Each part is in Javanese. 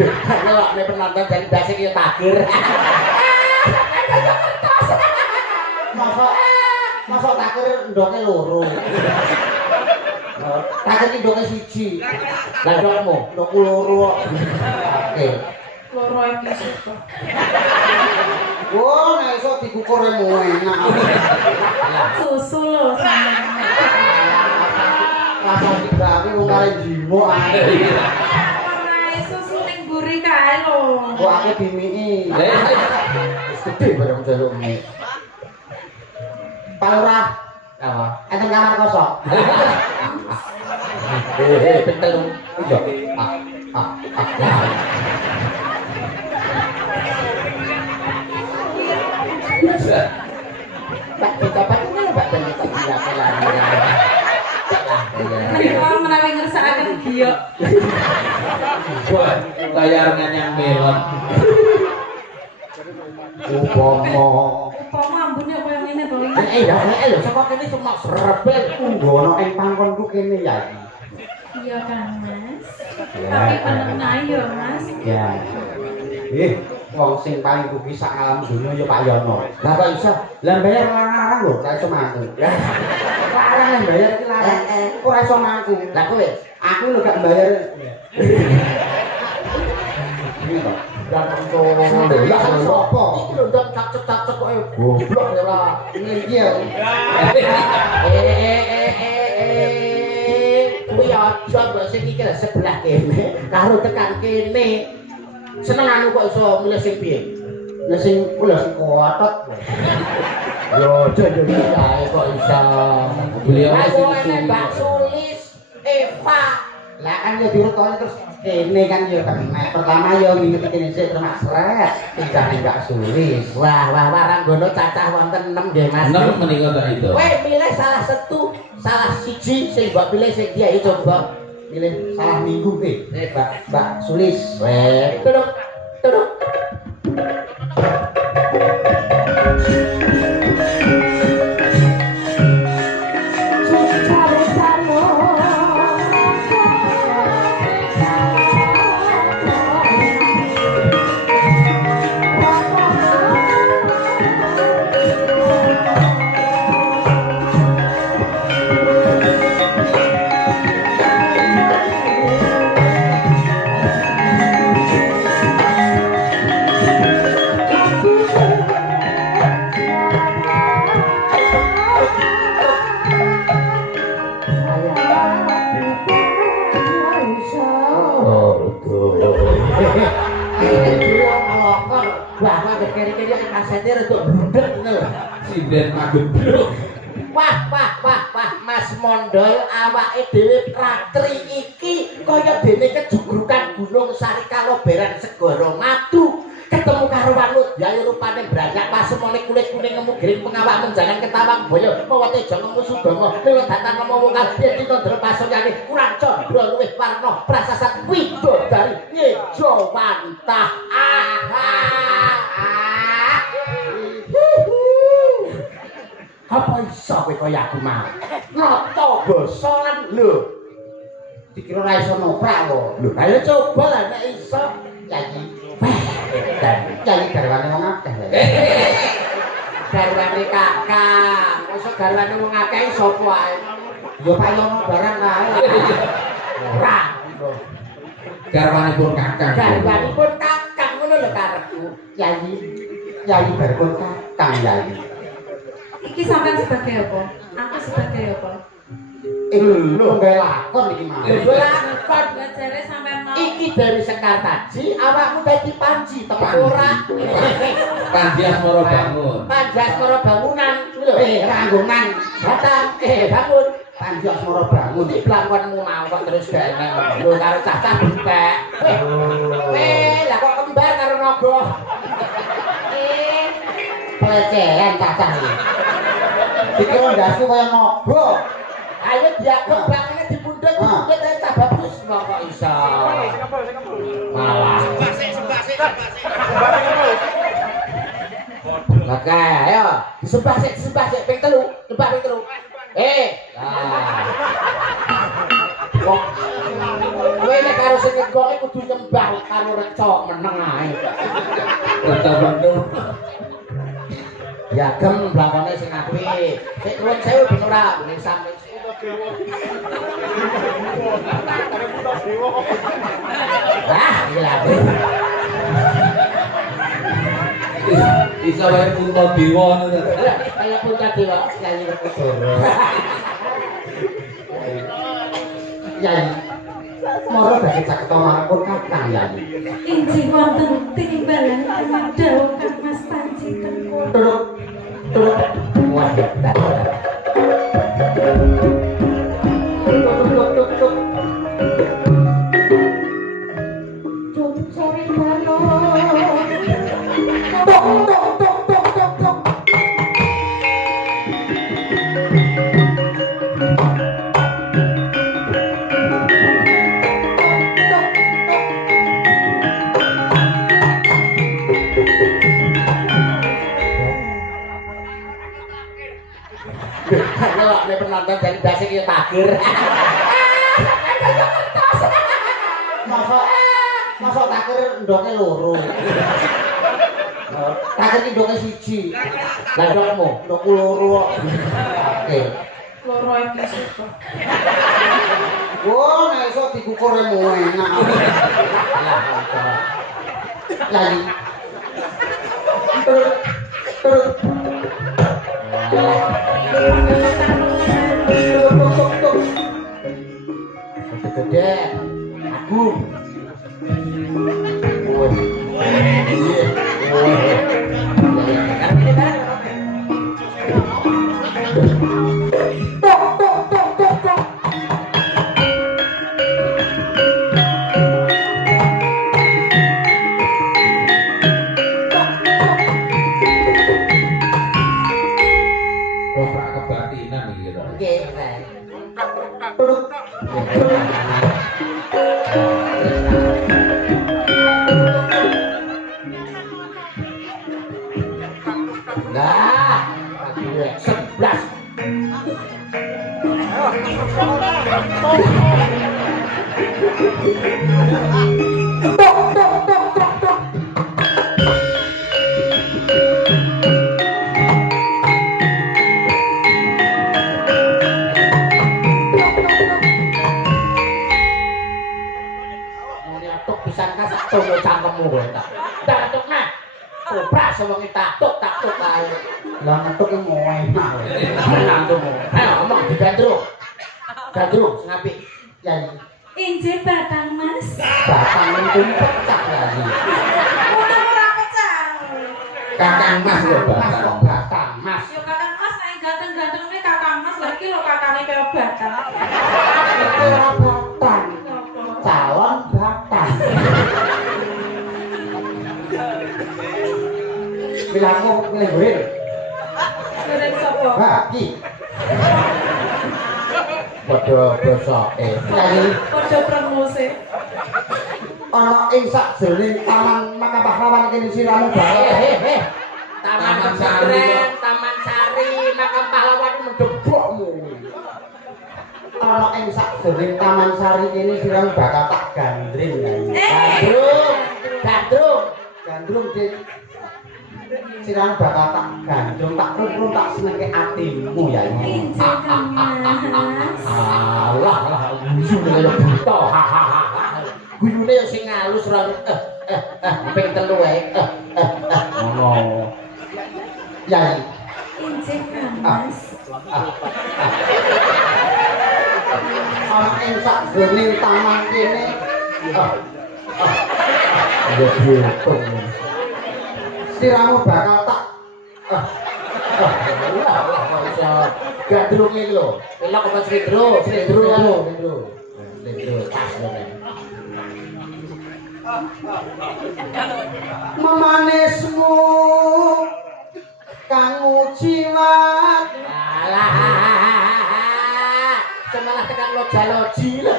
Nek penonton jadi basi ki takir. Masa takir ndoke loro. Takir ki ndoke siji. Lah ndokmu, ndokku loro. Oke. Loro episode kok. Wah, nek iso dikukur enak. Susu lho sampeyan. Rasa digawe wong kare jiwo ae. Ora susu ning mburi kae lho. Kok aku dimiki. Wis gede bareng jaluk mie. Pak Lurah. Apa? Enten kamar kosong. Betul. Iya. Pak dicoba ini Pak ben Menika menawi ngersakaken giok. Wah, layar nganyang melon. Upama ambune kaya ngene to. Ya lho saka kene cuma srebel unggono ing pangkonku kene ya iki. Iya kan, Mas. Tapi penenang ya, Mas. Ya. Wong sing paling rugi sak alam dunya ya Pak Yono. Lah kok iso? Lah bayar larang lho, ora iso mangku. Larang yang bayar iki larang. Ora iso mangku. Lah kowe, aku lho gak bayar. Iki to. Dan untuk lha sapa? Iki lho ndang cacek-cacek kok goblok ya ora. Iki ya. Kuwi aja mbok sing iki lho sebelah kene karo tekan kene. Senenganmu kok iso milih sing piye? Lah sing kula sing kotot. Yo aja ae kok iso. Beliau sing Mbak Sulis, Eva. Lah kan yo dirutoni terus kene kan yo kena. Pertama yo nginget kene sik terus sret. Tinggal Mbak Sulis. Wah, Ranggono cacah wonten 6 nggih Mas. 6 menika ta itu. Kowe milih salah satu, salah siji sing mbok pilih sing dia iki coba. Pilih salah minggu Mbak Sulis. Tuduk. Sinden magebluk. Wah, Mas Mondol awake dhewe ratri iki kaya dene kejugrukan gunung Sarikaloberan segara madu. Ketemu karo Wanut Yayu rupane branyak pasemone kulit kuning ngemu giring pengawak menjangan ketawang boyo mawa teja ngemu sudama lewat datan ngomong wongan yen ditondro pasoyane kurang condro luwih warna prasasat widodari Nyejawantah. Apa iso kowe kaya aku mau? Nata basa lan lho. Dikira ora iso noprak kok. Lho, ayo coba lah nek iso. Lagi. Jadi garwane wong akeh. Garwane kakak. Mosok garwane wong akeh sapa ae? Ya Pak Yono barang kae. Ora. Garwanipun kakang. Garwanipun kakang ngono lho karepku. Yayi baripun kakang yayi. Iki sampean sebagai apa? Aku sebagai apa? Lho gawe lakon iki mah. Lho lakon jare sampean mau. Iki dari Sekar Taji, awakmu dadi Panji, tepak ora? Panji Asmara Bangun. Panji Asmara Bangunan, lho. Ranggongan. Datang, bangun. Panji Asmara Bangun. Iki blangkonmu mau kok terus gawe. Lho karo cacah buntek. Lah kok kembar karo naga. Pelecehan cacah iki. Dikira ndasku kaya naga. Ayo dia kembangnya dipundhut cah bagus kok iso. Malah. Maka ayo disembah sik ping 3, nyembah ping 3. Kowe nek karo sing ngegok kudu nyembah karo recok meneng ae. Tetep mendung. Ya gem blakone sing apik. Sik nuwun sewu ben ora ning sampe. Wah, gila. Iso wae punta dewa ngono ta. Kaya punta dewa nyanyi Werkudara. Ya. Moro bagi caketa mangkon kakang ya. Injih wonten timbalan dawuh Kang Mas Panji Tengku. Turut. Waduh. Tuk. Tuk cari mano. Tuk. Kalau nek penonton dari base iki takir. Masa takir ndoke loro. Takir iki ndoke siji. Lah ndokmu, ndokku loro kok. Oke. Loro episode kok. Wah, nek iso dikukur enak. Lagi. Terus. Gede, aku. Nah, 11. Tunggu cangkemmu kowe tak. Tatuk nah. Koprak sewengi tatuk ae. Lah metuk ki ngoe nah. Menang tumu. Ayo omong digandrung. Gandrung sing apik. Ya. Injih Batang Mas. Batang mungkin pecah lagi. Ora pecah. Kakang Mas lho Batang Mas. Yo Kakang Mas nek ganteng-ganteng nek Kakang Mas lagi lho kakane kaya batang. Ora batang. Calon batang. Bilangku milih goreng. Goreng sapa? Bagi. Padha bosoke. Padha promose. Ana ing sakjroning taman Makapahlawan kene siramu bareng. Taman Pesantren, Taman Sari, Makam Pahlawan mendebokmu. Ana ing sakjroning Taman Sari kene siramu bakal tak gandring ya. Gandrung dik. Siramu bakal tak gandrung, tak kumpul tak senengke atimu ya. Injih Kang Mas. Alah, guyune kaya buta. Guyune yo sing halus ora ping 3 wae. Ngono. Ya. Injih Kang Mas. Ana ing sakjroning taman kene. Ya butung. Siramu bakal tak gandrung iki lho. Elok apa slendro? Slendro pas ngene. Memanismu kang jiwat. Alah. Semalah tekan loja-loji lho.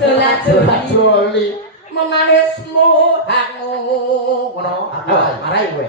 Jola-joli. Memanismu hakmu ngono. Marai kowe.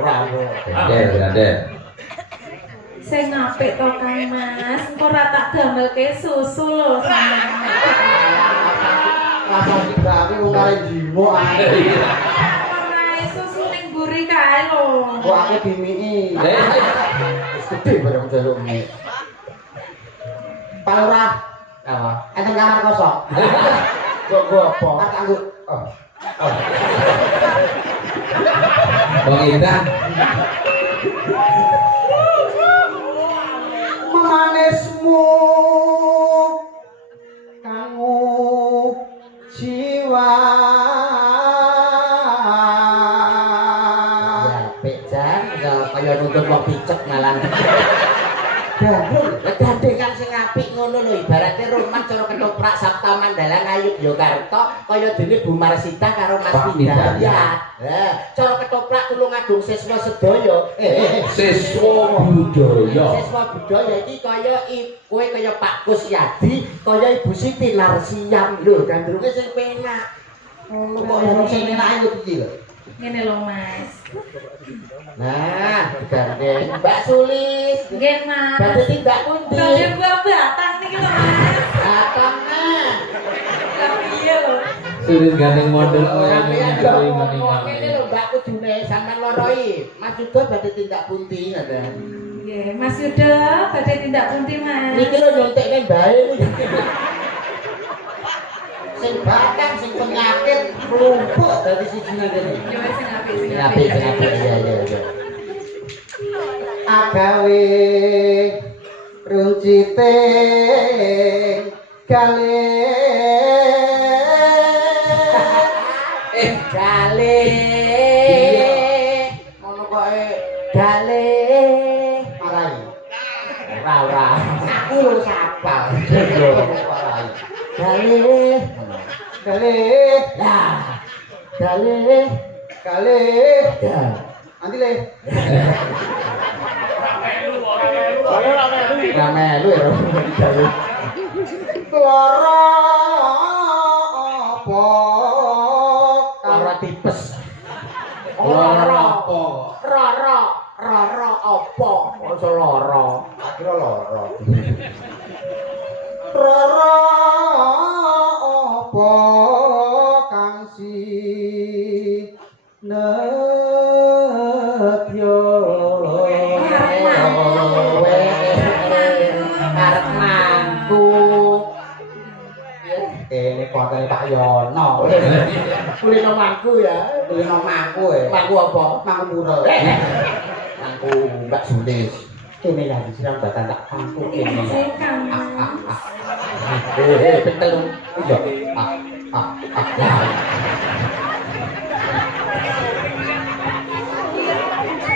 Ora. Den. Sing apik to Kang Mas, ora tak damelke susu lho sampeyan. Langsung dibake wong kare jimo ae. Omahe susu ning mburi kae lho. Kok aku dimiki. Wis gede bareng jaluk mie. Pak Lurah, Apa? enten kamar kosong. Kok apa? Tak kanggo. Bang Indah. Memanismu kanggo jiwa. Ya, apik jan, ya kaya nuntut wong picek malah. Gandeng kan sing apik ngono lho, ibarate rumah cara ketoprak Sabta Mandala Ngayuk Yogyakarta kaya dene Bu Marsita karo Mas Pak Hidayat. Hidayat. Lah, cara ketoprak Tulungagung siswa sedaya. Siswa budaya. Siswa budaya iki kaya kowe kaya Pak Kusyadi, kaya Ibu Siti Narsiam lho, gandrunge sing penak. Kok ono sing enake kok iki lho. Ngene lho, Mas. Nah, gandeng Mbak Sulis. Nggih, Mas. Badhe tindak pundi? Badhe buah batang niki lho, Mas. Atone. Lah piye lho? Sulit gandeng model Sampeyan kaya kok ngene ngene lho Mbak kudune sampean loroi. Mas Yuda badhe tindak pundi ngoten. Nggih, Mas Yuda badhe tindak pundi, Mas? Niki lho nyontekne bae niki. Sing batang sing penyakit mlumpuk dadi siji nang kene. Ya wis sing apik, sing Apik, apik. sing apik ya ya. Agawe runcite kale Gale. Ngono kok gale. marai. Ora. Aku lho sapal. Marai. Gale. Kale Lah. Gale. kale Ya. nanti le. Ora melu ya. Gale. Lara apa Lara tipes. Lara apa? Rara apa? Ojo lara. akhirnya lara. Lara apa kang si nebyo Arep mangku. ini kontene Pak Yono. Kulino mangku ya. Kulino mangku ya. Mangku apa? Mangku murel. Mangku Mbak Sulis. Kene ya disiram batan tak mangku kene. Sing Kang. Betul.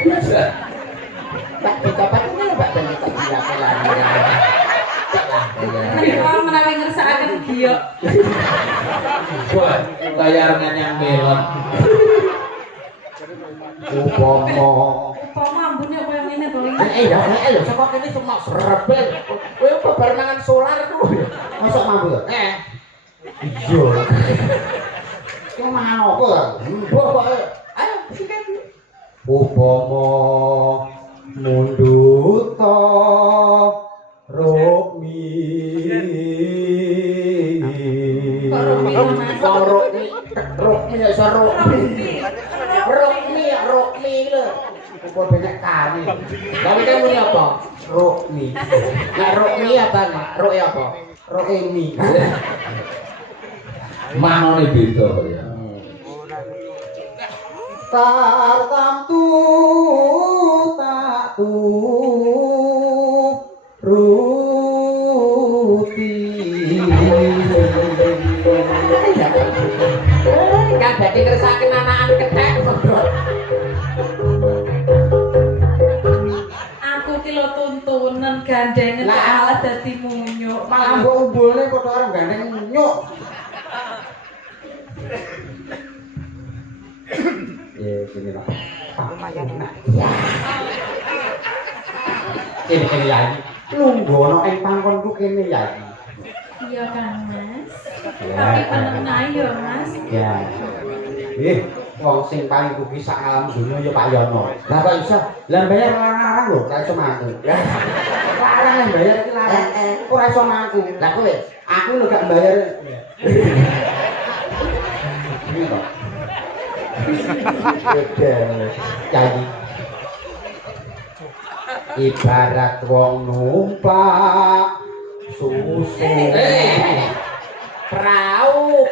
Iya. Mbak kapan ini Mbak dan kita bilang lagi. Menika menawi ngersakaken giok. Buat layar nganyang melon. Upomo. Upama ambune kaya ngene to. Lho, saka kene cuma serebel. Kowe kok bar mangan solar tuh. Masuk mampu ya? Iya. Kok mangan apa ya? Mbok kok ayo sikat. Upomo munduta rukmi. Kok rukmi lho, Mas? Rukmi ya iso rukmi. Rukmi lho. Apa banyak kali? Tapi kan muni apa? Rukmi. Nah, rukmi apa, Mak? Ruk apa? Rukmi. Manone beda ya. Tartamtu tak ruti. Kan berarti ngersakaken anakan kethek ngobrol. Aku ki lho tuntunan gandengen Lah. malah dadi munyuk. Malah mbok umbulne padha karo gandeng nyuk. Ya gini lah. Ya. Kene ya iki. Lungguh ing pangkonku kene ya iki. Iya Kang Mas. Ya. Tapi penenai ya Mas. Ya. Wong sing paling rugi sak alam dunya ya Pak Yono. Lah kok iso? Lah bayar larang lho, ora iso mantu. Larang yang bayar iki larang. Ora iso mantu. Lah kowe Aku lho gak bayar. ini kok. Beda. Jadi ibarat wong numpak susu. Perahu.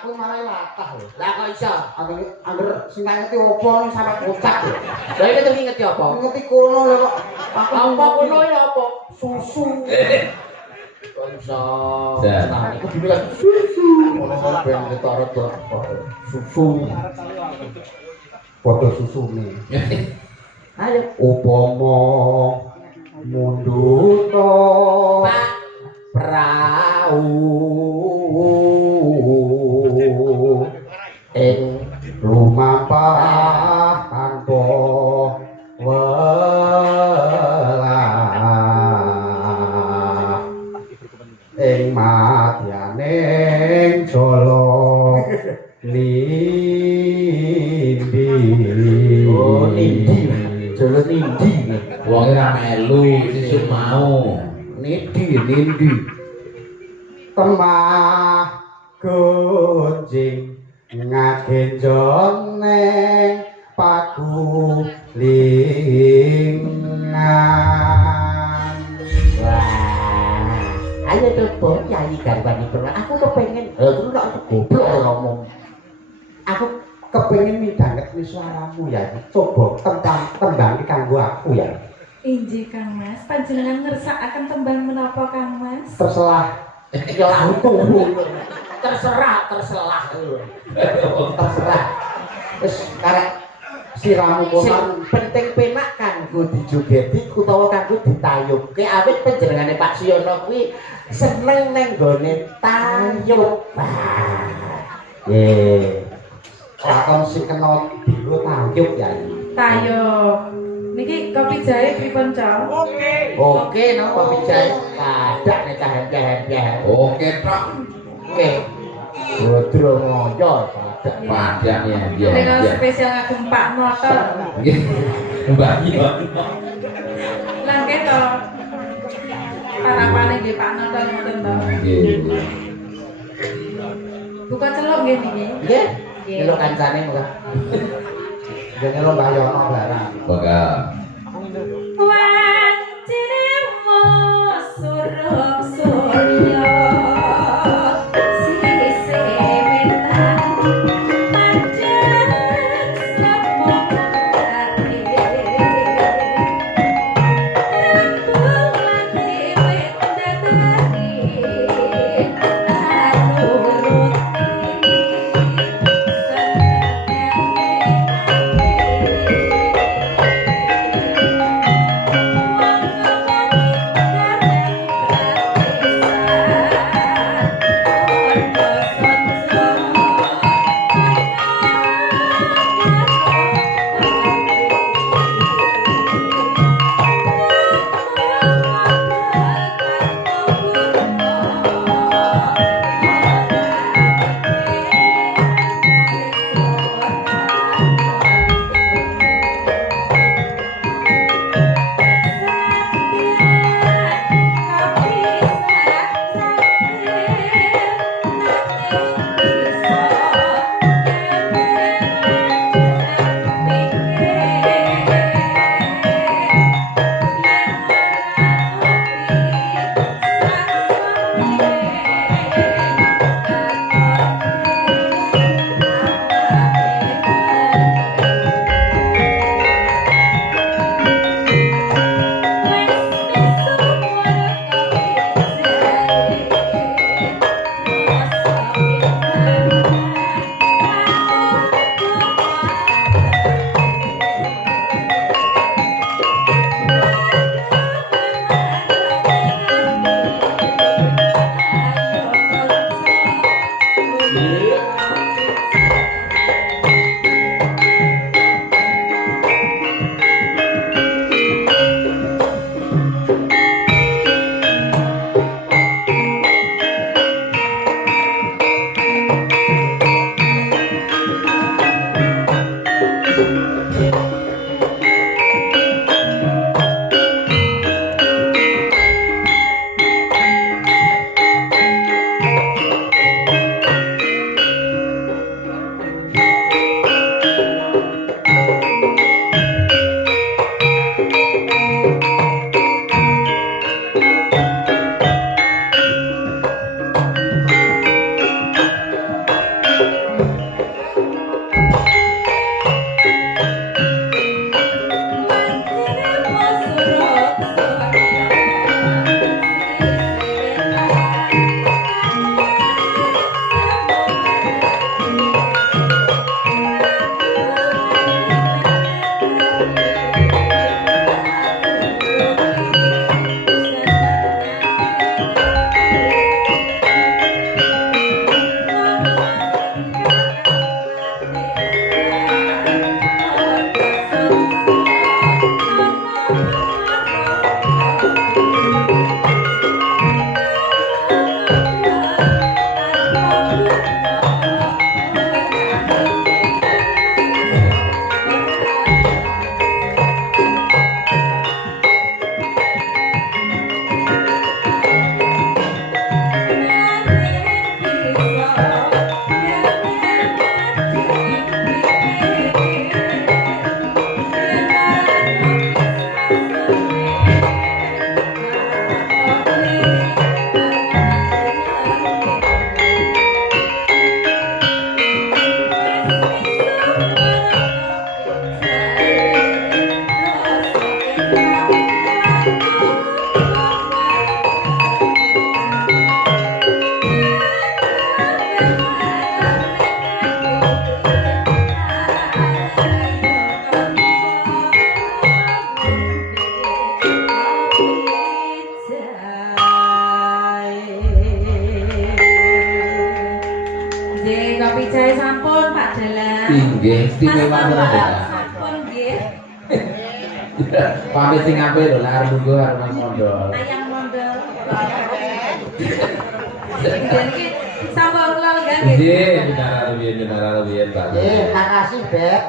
Aku malah latah lho. Lah kok iso? Angger sing tak ngerti opo ning sampe kocak lho. Lah iki tuh ngerti apa? Ngerti kono lho kok. Aku Apa kuno ya apa? Susu. Kok iso? Ya. Nah, iku dibilang susu. Ngono ben ketara to. Susu. padha susune. Ayo. Upama mundhut Pak Prau ing lumampah tanpa welah ing madyaning jala nindi. Oh, nindi. Jala nindi. Wong ora melu sesuk mau. Nindi. Temah gunjing ngagenjon neng pagulingan. Wah, ayo coba nyanyi garwane pernah. Aku kepengen, terus aku goblok ngomong. Aku kepengin midhanget suaramu ya. Coba tembang kanggo aku ya. Injih Kang Mas, panjenengan ngersakaken tembang menapa Kang Mas? Terselah Ya lampu. Terserah. terserah. Wis karek siramu Sing kono. penting penak kanggo dijogeti utawa kanggo ditayubke awit panjenengane Pak Siono kuwi seneng ning gone tayub. Wah. Lakon sing kena dilo tayub ya. Tayo. Niki kopi jahe pripun, Cok? Oke, no kopi jahe. Ada nek cahen-cahen. Oke tok. Oke. Bodro ngoyo. Padang ya dia. Dengan spesial ngagem Pak Noto. Nggih. Mbak Iyo. Lan keto. Parapane nggih Pak Noto ngoten to. Nggih. Buka celuk nggih niki. Nggih. Kilo kancane muga. Dene lo bayono barang. Bakal. Wancirmu suruh surya sisi wetan panjang sapa ati rembulan wit dadari anuruti Pak Dalang. Inggih, Mas istimewa Mondol tenan. sampun nggih. Pamit sing apik lho lah arep nunggu arep Mas Mondol. Ayam Mondol. Jadi sampun kula lenggah nggih. Nggih, benar biyen Pak. makasih Beb.